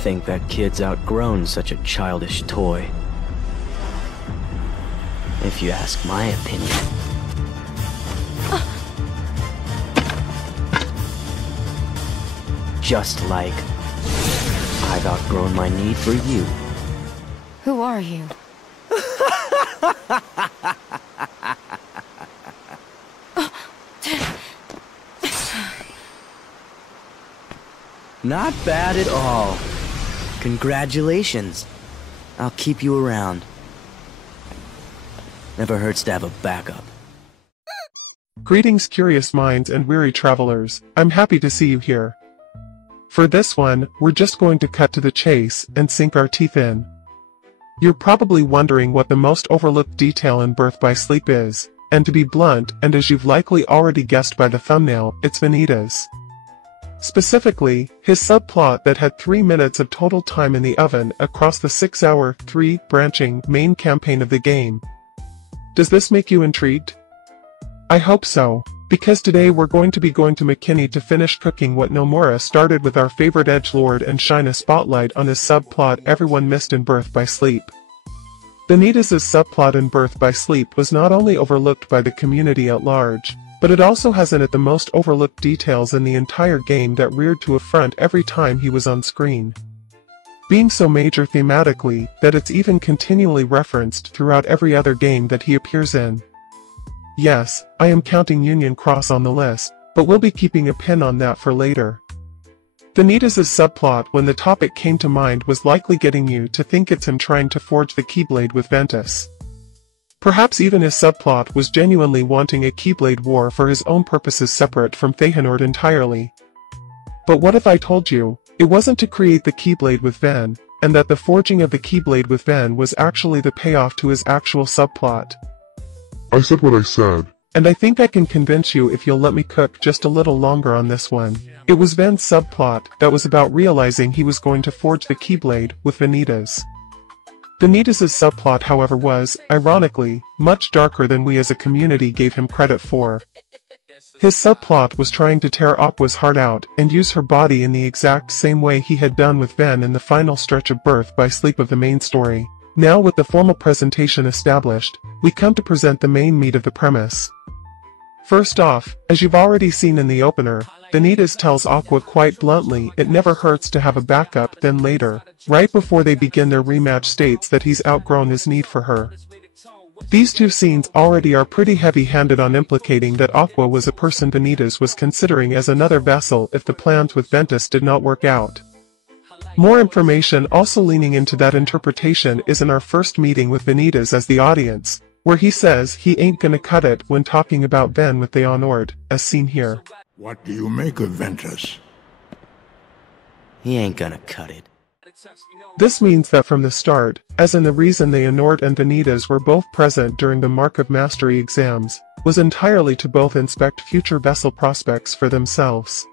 think that kid's outgrown such a childish toy. If you ask my opinion. Just like I've outgrown my need for you. Who are you? Not bad at all. Congratulations. I'll keep you around. Never hurts to have a backup. Greetings, curious minds and weary travelers. I'm happy to see you here. For this one, we're just going to cut to the chase and sink our teeth in. You're probably wondering what the most overlooked detail in Birth by Sleep is, and to be blunt, and as you've likely already guessed by the thumbnail, it's Vanitas. Specifically, his subplot that had 3 minutes of total time in the oven across the 6-hour, 3-branching main campaign of the game. Does this make you intrigued? I hope so, because today we're going to be going to McKinney to finish cooking what Nomura started with our favorite edgelord and shine a spotlight on his subplot everyone missed in Birth by Sleep. Vanitas' subplot in Birth by Sleep was not only overlooked by the community at large, but it also has in it the most overlooked details in the entire game that reared to a front every time he was on screen. Being so major thematically, that it's even continually referenced throughout every other game that he appears in. Yes, I am counting Union Cross on the list, but we'll be keeping a pin on that for later. Vanitas' subplot when the topic came to mind was likely getting you to think it's him trying to forge the Keyblade with Ventus. Perhaps even his subplot was genuinely wanting a Keyblade war for his own purposes separate from Feyenoord entirely. But what if I told you, it wasn't to create the Keyblade with Ven, and that the forging of the Keyblade with Ven was actually the payoff to his actual subplot? I said what I said. And I think I can convince you if you'll let me cook just a little longer on this one. It was Ven's subplot that was about realizing he was going to forge the Keyblade with Vanitas. Vanitas' subplot however was, ironically, much darker than we as a community gave him credit for. His subplot was trying to tear Aqua's heart out and use her body in the exact same way he had done with Ven in the final stretch of Birth by Sleep of the main story. Now with the formal presentation established, we come to present the main meat of the premise. First off, as you've already seen in the opener, Vanitas tells Aqua quite bluntly it never hurts to have a backup. Then later, right before they begin their rematch, states that he's outgrown his need for her. These two scenes already are pretty heavy-handed on implicating that Aqua was a person Vanitas was considering as another vessel if the plans with Ventus did not work out. More information also leaning into that interpretation is in our first meeting with Vanitas as the audience, where he says he ain't gonna cut it when talking about Ven with Feyenoord, as seen here. What do you make of Ventus? He ain't gonna cut it. This means that from the start, as in the reason Feyenoord and Vanitas were both present during the Mark of Mastery exams, was entirely to both inspect future vessel prospects for themselves.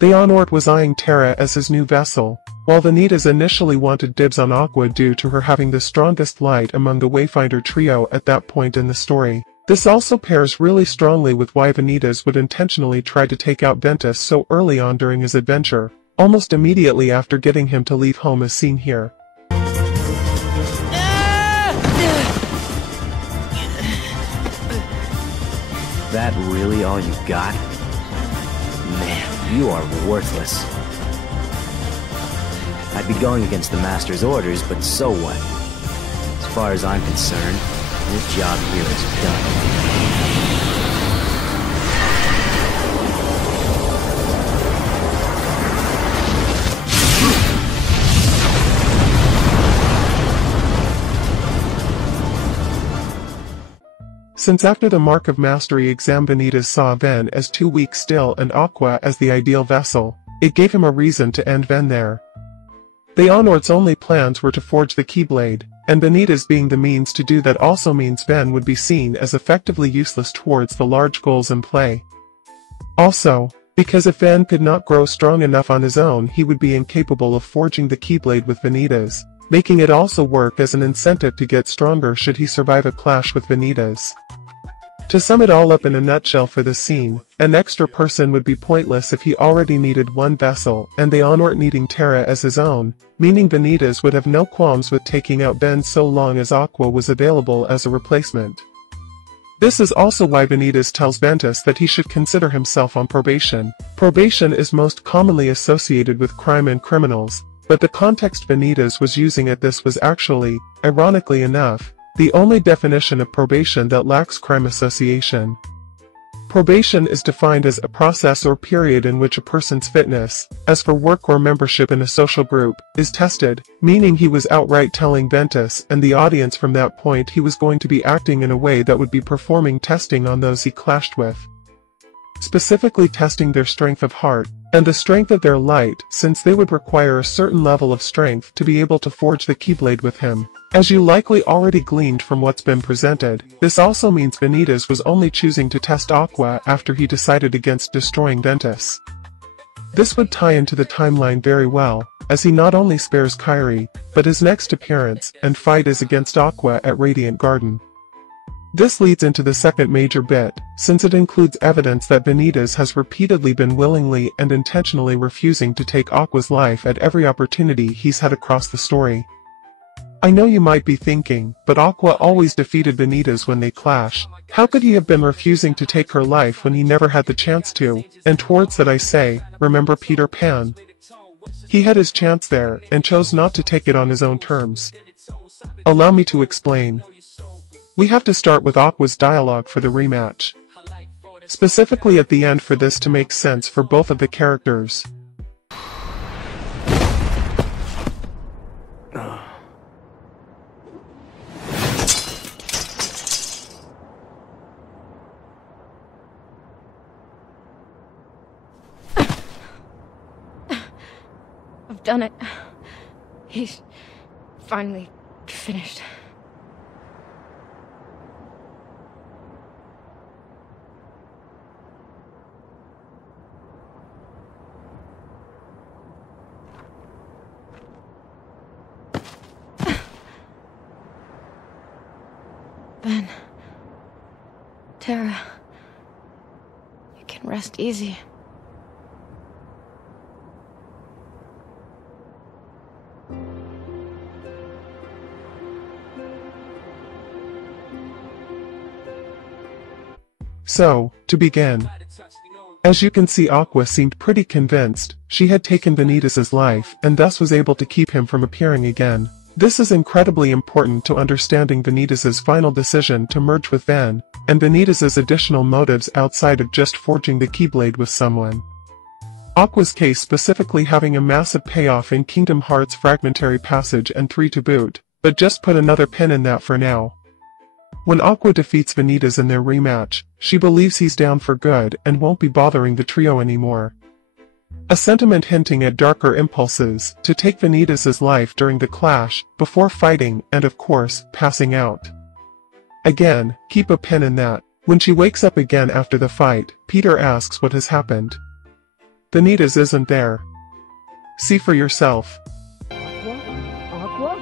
Feyenoord was eyeing Terra as his new vessel, while Vanitas initially wanted dibs on Aqua due to her having the strongest light among the Wayfinder trio at that point in the story. This also pairs really strongly with why Vanitas would intentionally try to take out Ventus so early on during his adventure, almost immediately after getting him to leave home as seen here. That really all you got? Man, you are worthless. I'd be going against the Master's orders, but so what? As far as I'm concerned, your job here is done. Since after the Mark of Mastery exam Vanitas saw Ven as too weak still and Aqua as the ideal vessel, it gave him a reason to end Ven there. Feyenoord's only plans were to forge the Keyblade, and Vanitas being the means to do that also means Ven would be seen as effectively useless towards the large goals in play. Also, because if Ven could not grow strong enough on his own, he would be incapable of forging the Keyblade with Vanitas, making it also work as an incentive to get stronger should he survive a clash with Vanitas. To sum it all up in a nutshell for the scene, an extra person would be pointless if he already needed one vessel, and the onward needing Terra as his own, meaning Vanitas would have no qualms with taking out Ben so long as Aqua was available as a replacement. This is also why Vanitas tells Ventus that he should consider himself on probation. Probation is most commonly associated with crime and criminals, but the context Vanitas was using at this was actually, ironically enough, the only definition of probation that lacks crime association. Probation is defined as a process or period in which a person's fitness, as for work or membership in a social group, is tested, meaning he was outright telling Ventus and the audience from that point he was going to be acting in a way that would be performing testing on those he clashed with. Specifically testing their strength of heart, and the strength of their light, since they would require a certain level of strength to be able to forge the Keyblade with him. As you likely already gleaned from what's been presented, this also means Vanitas was only choosing to test Aqua after he decided against destroying Ventus. This would tie into the timeline very well, as he not only spares Kairi, but his next appearance and fight is against Aqua at Radiant Garden. This leads into the second major bit, since it includes evidence that Vanitas has repeatedly been willingly and intentionally refusing to take Aqua's life at every opportunity he's had across the story. I know you might be thinking, but Aqua always defeated Vanitas when they clash. How could he have been refusing to take her life when he never had the chance to? And towards that I say, remember Peter Pan? He had his chance there, and chose not to take it on his own terms. Allow me to explain. We have to start with Aqua's dialogue for the rematch. Specifically at the end for this to make sense for both of the characters. I've done it. He's finally finished. Ben. Terra. You can rest easy. So, to begin. As you can see, Aqua seemed pretty convinced she had taken Vanitas' life and thus was able to keep him from appearing again. This is incredibly important to understanding Vanitas' final decision to merge with Van, and Vanitas' additional motives outside of just forging the Keyblade with someone. Aqua's case specifically having a massive payoff in Kingdom Hearts Fragmentary Passage and 3 to boot, but just put another pin in that for now. When Aqua defeats Vanitas in their rematch, she believes he's down for good and won't be bothering the trio anymore. A sentiment hinting at darker impulses to take Vanitas' life during the clash, before fighting and of course, passing out. Again, keep a pin in that. When she wakes up again after the fight, Peter asks what has happened. Vanitas isn't there. See for yourself. Aqua?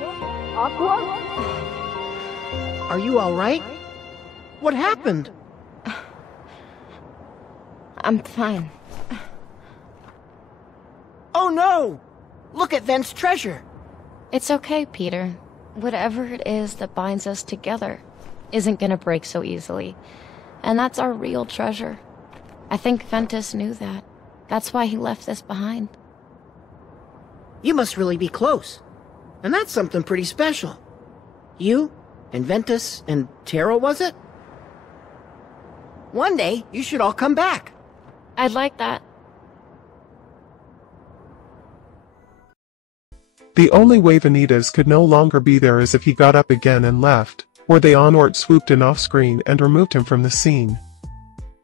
Aqua? Are you alright? What happened? I'm fine. Oh no! Look at Ven's treasure! It's okay, Peter. Whatever it is that binds us together isn't gonna break so easily. And that's our real treasure. I think Ventus knew that. That's why he left this behind. You must really be close. And that's something pretty special. You, and Ventus, and Terra, was it? One day, you should all come back. I'd like that. The only way Vanitas could no longer be there is if he got up again and left, or they onward swooped in off-screen and removed him from the scene.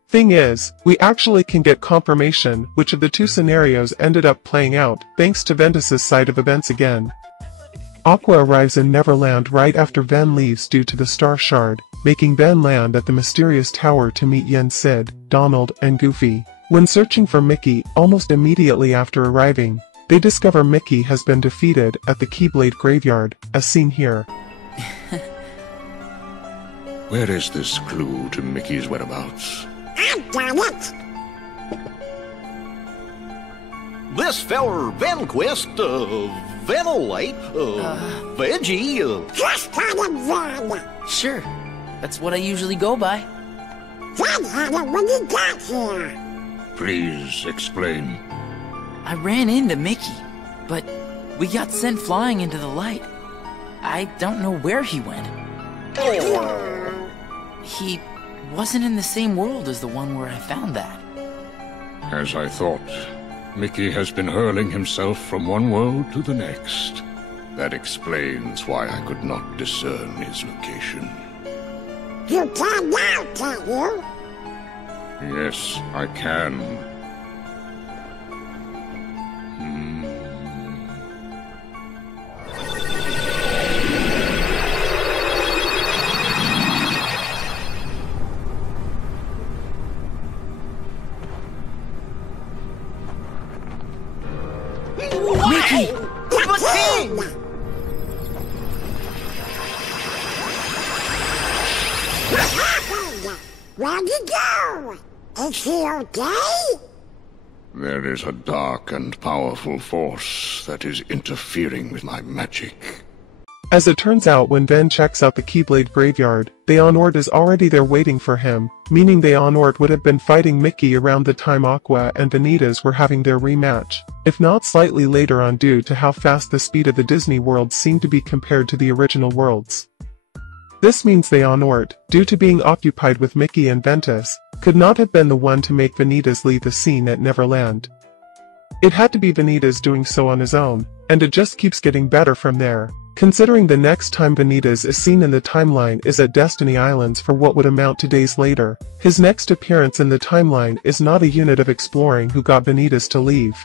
Thing is, we actually can get confirmation which of the two scenarios ended up playing out, thanks to Ventus' side of events again. Aqua arrives in Neverland right after Ven leaves due to the Star Shard, making Ven land at the mysterious tower to meet Yen Sid, Donald, and Goofy. When searching for Mickey, almost immediately after arriving, they discover Mickey has been defeated at the Keyblade graveyard, as seen here. Where is this clue to Mickey's whereabouts? I got it! This feller Venquist, Venolite, Veggie, Just call him Van. Sure. That's what I usually go by. Van had it when he got here. Please explain. I ran into Mickey, but we got sent flying into the light. I don't know where he went. He wasn't in the same world as the one where I found that. As I thought, Mickey has been hurling himself from one world to the next. That explains why I could not discern his location. You can now, can you? Yes, I can. Mickey! The king! What happened? Where'd he go? Is he okay? There is a dark and powerful force that is interfering with my magic. As it turns out, when Ben checks out the Keyblade graveyard, the Onord is already there waiting for him, meaning the Onord would have been fighting Mickey around the time Aqua and Vanitas were having their rematch, if not slightly later on due to how fast the speed of the Disney worlds seemed to be compared to the original worlds. This means the Onord, due to being occupied with Mickey and Ventus, could not have been the one to make Vanitas leave the scene at Neverland. It had to be Vanitas doing so on his own, and it just keeps getting better from there, considering the next time Vanitas is seen in the timeline is at Destiny Islands for what would amount to days later. His next appearance in the timeline is not a unit of exploring who got Vanitas to leave.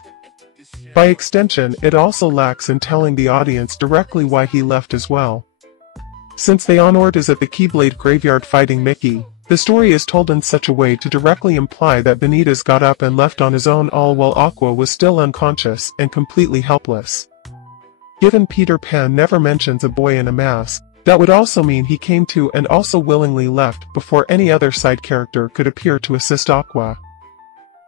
By extension, it also lacks in telling the audience directly why he left as well. Since the Onord is at the Keyblade graveyard fighting Mickey, the story is told in such a way to directly imply that Vanitas got up and left on his own all while Aqua was still unconscious and completely helpless. Given Peter Pan never mentions a boy in a mask, that would also mean he came to and also willingly left before any other side character could appear to assist Aqua.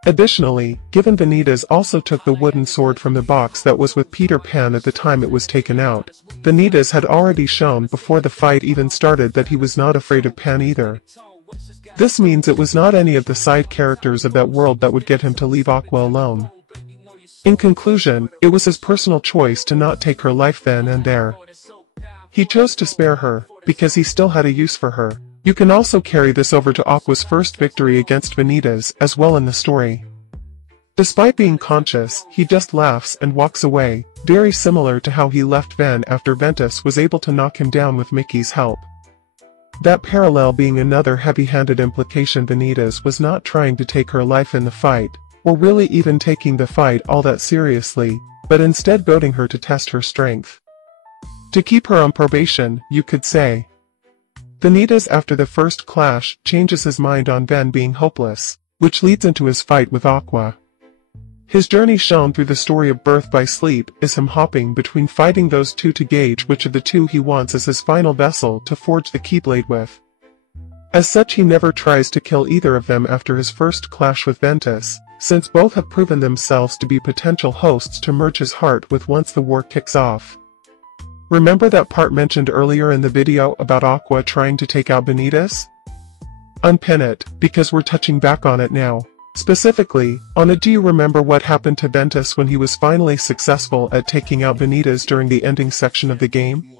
Additionally, given Vanitas also took the wooden sword from the box that was with Peter Pan at the time it was taken out, Vanitas had already shown before the fight even started that he was not afraid of Pan either. This means it was not any of the side characters of that world that would get him to leave Aqua alone. In conclusion, it was his personal choice to not take her life then and there. He chose to spare her, because he still had a use for her. You can also carry this over to Aqua's first victory against Vanitas as well in the story. Despite being conscious, he just laughs and walks away, very similar to how he left Ven after Ventus was able to knock him down with Mickey's help. That parallel being another heavy-handed implication Vanitas was not trying to take her life in the fight, or really even taking the fight all that seriously, but instead goading her to test her strength. To keep her on probation, you could say. Vanitas after the first clash changes his mind on Ven being hopeless, which leads into his fight with Aqua. His journey shown through the story of Birth by Sleep is him hopping between fighting those two to gauge which of the two he wants as his final vessel to forge the Keyblade with. As such, he never tries to kill either of them after his first clash with Ventus, since both have proven themselves to be potential hosts to merge his heart with once the war kicks off. Remember that part mentioned earlier in the video about Aqua trying to take out Vanitas? Unpin it, because we're touching back on it now. Specifically, Anna, do you remember what happened to Ventus when he was finally successful at taking out Vanitas during the ending section of the game?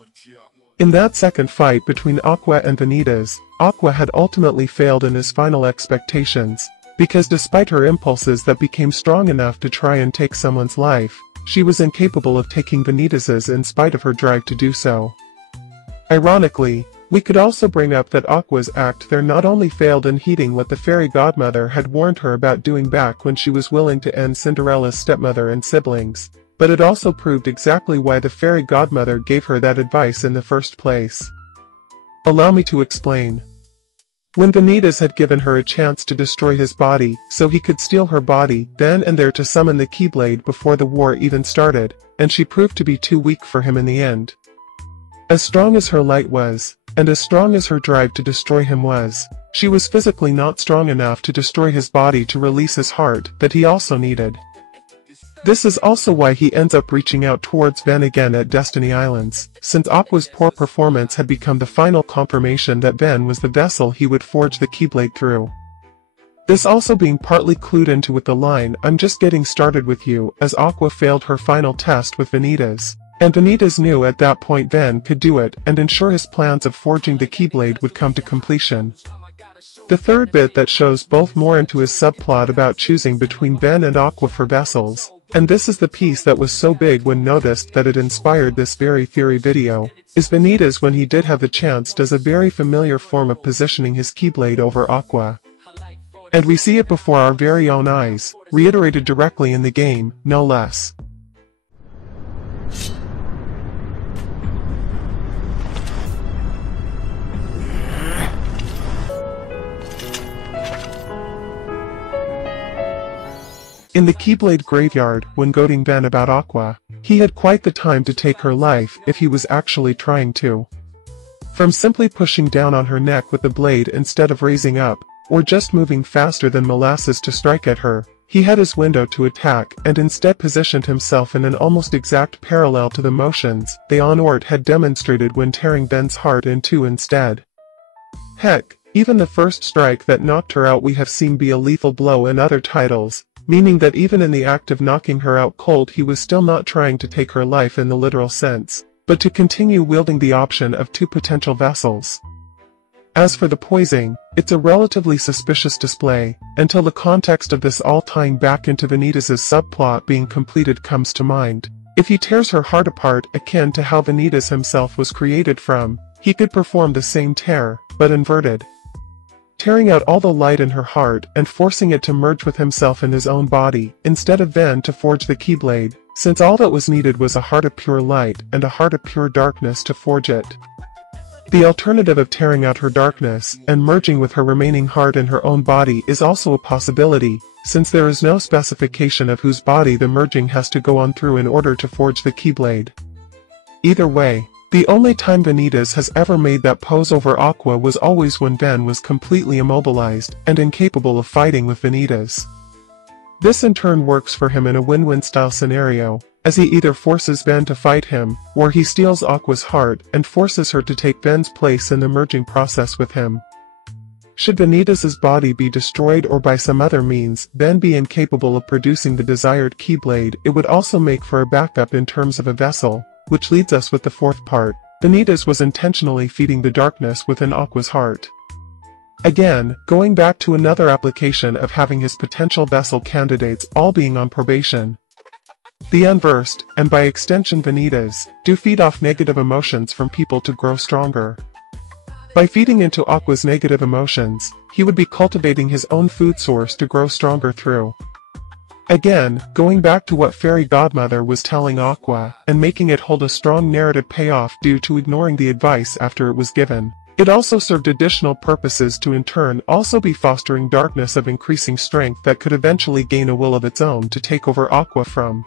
In that second fight between Aqua and Vanitas, Aqua had ultimately failed in his final expectations, because despite her impulses that became strong enough to try and take someone's life, she was incapable of taking Vanitas's in spite of her drive to do so. Ironically, we could also bring up that Aqua's act there not only failed in heeding what the fairy godmother had warned her about doing back when she was willing to end Cinderella's stepmother and siblings, but it also proved exactly why the fairy godmother gave her that advice in the first place. Allow me to explain. When Vanitas had given her a chance to destroy his body so he could steal her body then and there to summon the Keyblade before the war even started, and she proved to be too weak for him in the end. As strong as her light was, and as strong as her drive to destroy him was, she was physically not strong enough to destroy his body to release his heart that he also needed. This is also why he ends up reaching out towards Ven again at Destiny Islands, since Aqua's poor performance had become the final confirmation that Ven was the vessel he would forge the Keyblade through. This also being partly clued into with the line, "I'm just getting started with you," as Aqua failed her final test with Vanitas. And Vanitas knew at that point Ven could do it and ensure his plans of forging the Keyblade would come to completion. The third bit that shows both more into his subplot about choosing between Ven and Aqua for vessels, and this is the piece that was so big when noticed that it inspired this very theory video, is Vanitas when he did have the chance does a very familiar form of positioning his Keyblade over Aqua. And we see it before our very own eyes, reiterated directly in the game, no less. In the Keyblade graveyard, when goading Ven about Aqua, he had quite the time to take her life if he was actually trying to. From simply pushing down on her neck with the blade instead of raising up, or just moving faster than molasses to strike at her, he had his window to attack and instead positioned himself in an almost exact parallel to the motions the Onort had demonstrated when tearing Ven's heart in two instead. Heck, even the first strike that knocked her out we have seen be a lethal blow in other titles, meaning that even in the act of knocking her out cold he was still not trying to take her life in the literal sense, but to continue wielding the option of two potential vessels. As for the poisoning, it's a relatively suspicious display, until the context of this all tying back into Vanitas' subplot being completed comes to mind. If he tears her heart apart akin to how Vanitas himself was created from, he could perform the same tear, but inverted. Tearing out all the light in her heart and forcing it to merge with himself in his own body, instead of Ven to forge the Keyblade, since all that was needed was a heart of pure light and a heart of pure darkness to forge it. The alternative of tearing out her darkness and merging with her remaining heart in her own body is also a possibility, since there is no specification of whose body the merging has to go on through in order to forge the Keyblade. Either way, the only time Vanitas has ever made that pose over Aqua was always when Ven was completely immobilized and incapable of fighting with Vanitas. This in turn works for him in a win-win style scenario, as he either forces Ven to fight him, or he steals Aqua's heart and forces her to take Ven's place in the merging process with him. Should Vanitas' body be destroyed or by some other means Ven be incapable of producing the desired Keyblade, it would also make for a backup in terms of a vessel, which leads us with the fourth part. Vanitas was intentionally feeding the darkness within Aqua's heart. Again, going back to another application of having his potential vessel candidates all being on probation. The unversed, and by extension Vanitas, do feed off negative emotions from people to grow stronger. By feeding into Aqua's negative emotions, he would be cultivating his own food source to grow stronger through. Again, going back to what Fairy Godmother was telling Aqua, and making it hold a strong narrative payoff due to ignoring the advice after it was given. It also served additional purposes to in turn also be fostering darkness of increasing strength that could eventually gain a will of its own to take over Aqua from.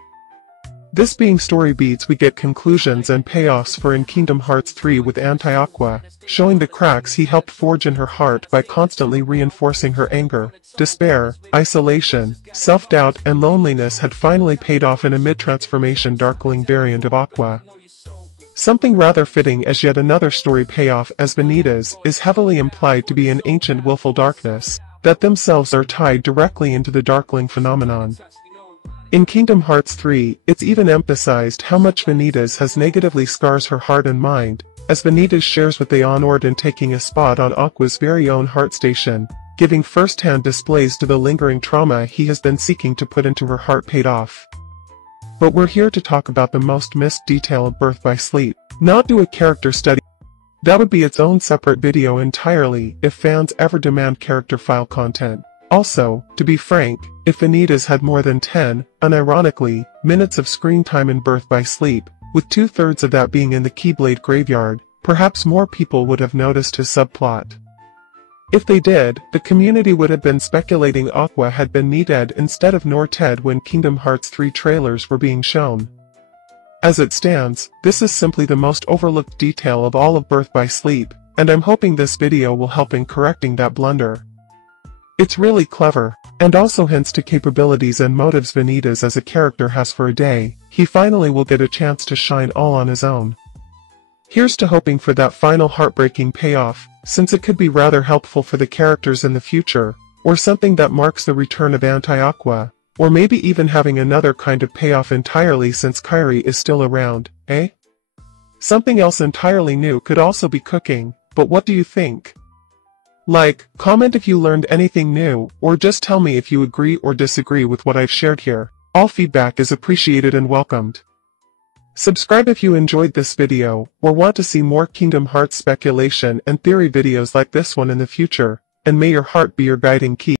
This being story beats, we get conclusions and payoffs for in Kingdom Hearts 3 with anti-aqua, showing the cracks he helped forge in her heart by constantly reinforcing her anger, despair, isolation, self-doubt and loneliness had finally paid off in a mid-transformation darkling variant of Aqua. Something rather fitting as yet another story payoff, as Vanitas is heavily implied to be an ancient willful darkness, that themselves are tied directly into the darkling phenomenon. In Kingdom Hearts 3, it's even emphasized how much Vanitas has negatively scars her heart and mind, as Vanitas shares with the Onord in taking a spot on Aqua's very own heart station, giving first-hand displays to the lingering trauma he has been seeking to put into her heart paid off. But we're here to talk about the most missed detail of Birth by Sleep, not do a character study. That would be its own separate video entirely if fans ever demand character file content. Also, to be frank, if Vanitas had more than 10, unironically, minutes of screen time in Birth by Sleep, with 2/3 of that being in the Keyblade graveyard, perhaps more people would have noticed his subplot. If they did, the community would have been speculating Aqua had been Needed instead of Norted when Kingdom Hearts 3 trailers were being shown. As it stands, this is simply the most overlooked detail of all of Birth by Sleep, and I'm hoping this video will help in correcting that blunder. It's really clever, and also hints to capabilities and motives Vanitas as a character has for a day. He finally will get a chance to shine all on his own. Here's to hoping for that final heartbreaking payoff, since it could be rather helpful for the characters in the future, or something that marks the return of anti-aqua, or maybe even having another kind of payoff entirely since Kairi is still around, eh? Something else entirely new could also be cooking, but what do you think? Like, comment if you learned anything new, or just tell me if you agree or disagree with what I've shared here. All feedback is appreciated and welcomed. Subscribe if you enjoyed this video, or want to see more Kingdom Hearts speculation and theory videos like this one in the future, and may your heart be your guiding key.